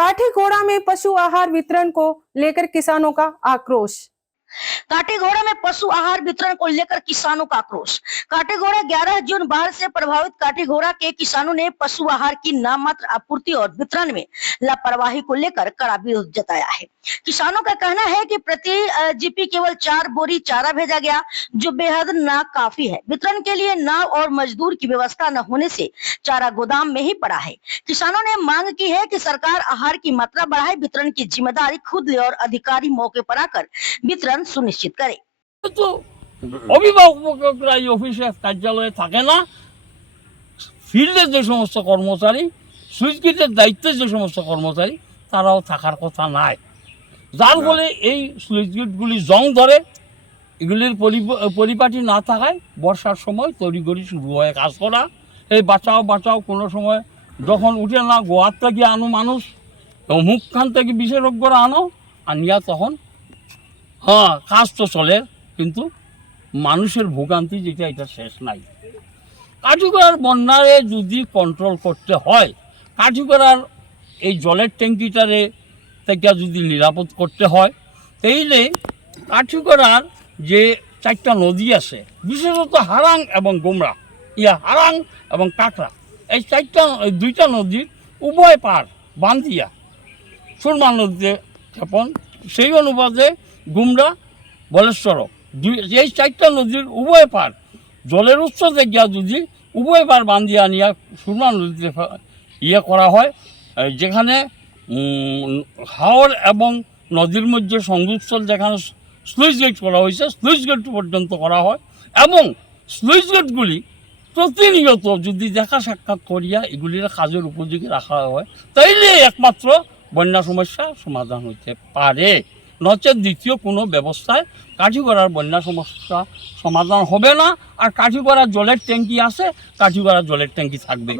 काठीगोड़ा में पशु आहार वितरण को लेकर किसानों का आक्रोश। काटेगोड़ा में पशु आहार वितरण को लेकर किसानों का आक्रोश। काटेगोड़ा 11 जून बाढ़ से प्रभावित काटेगोड़ा के किसानों ने पशु आहार की नाममात्र आपूर्ति और वितरण में लापरवाही को लेकर कड़ा विरोध जताया है। किसानों का कहना है कि प्रति जीपी केवल 4 बोरी चारा भेजा गया, जो बेहद नाकाफी है। वितरण के लिए नाव और मजदूर की व्यवस्था न होने से चारा गोदाम में ही पड़ा है। किसानों ने मांग की है कि सरकार आहार की मात्रा बढ़ाए, वितरण की जिम्मेदारी खुद ले और अधिकारी मौके पर आकर वितरण সুনিশ্চিত করে। তো অভিভাবকরা এই অফিসে কার্যালয়ে থাকে না, ফিল্ডে যে সমস্ত কর্মচারী, সুইচ গেটের দায়িত্বে যে সমস্ত কর্মচারী, তারাও থাকার কথা নাই, যার ফলে এই সুইচ গেটগুলি জং ধরে। এগুলির পরিপাটি না থাকায় বর্ষার সময় তড়িঘড়ি শুরু হয় কাজ করা। এই বাঁচাও বাঁচাও কোনো সময় যখন উঠে না, গোয়ার থেকে আনো মানুষ, মুখখান থেকে বিশেষজ্ঞরা আনো, আনিয়া তখন হ্যাঁ কাজ তো চলে, কিন্তু মানুষের ভোগান্তি যেটা এটা শেষ নাই। কাঠিগড়ার বন্যারে যদি কন্ট্রোল করতে হয়, কাঠিগড়ার এই জলের ট্যাঙ্কিটারে থেকে যদি নিরাপদ করতে হয়, তাইলে কাঠিগড়ার যে 4টা নদী আছে, বিশেষত হারাং এবং গোমরা, হারাং এবং কাকড়া, এই 2টা নদীর উভয় পার বান্ধিয়া সুরমা নদীতে ক্ষেপণ, সেই অনুপাতে গুমরা বলেশ্বর, এই 4টা নদীর উভয় পার জলের উৎস থেকে যদি উভয় পার বান্ধিয়া নিয়ে সুরমা নদীতে করা হয়, যেখানে হাওর এবং নদীর মধ্যে সংযোগস্থল যেখানে স্লুইস গেট করা হয়েছে, স্লুইস গেট পর্যন্ত করা হয়, এবং স্লুইস গেটগুলি প্রতিনিয়ত যদি দেখা সাক্ষাৎ করিয়া এগুলির কাজের উপযোগী রাখা হয়, তাইলে একমাত্র বন্যা সমস্যা সমাধান হতে পারে। নচেত দ্বিতীয় কোনো ব্যবস্থায় কাঠিগড়ার বন্যা সমস্যা সমাধান হবে না। আর কাঠিগড়ার জলের ট্যাঙ্কি আছে, কাঠিগড়ার জলের ট্যাঙ্কি থাকবে।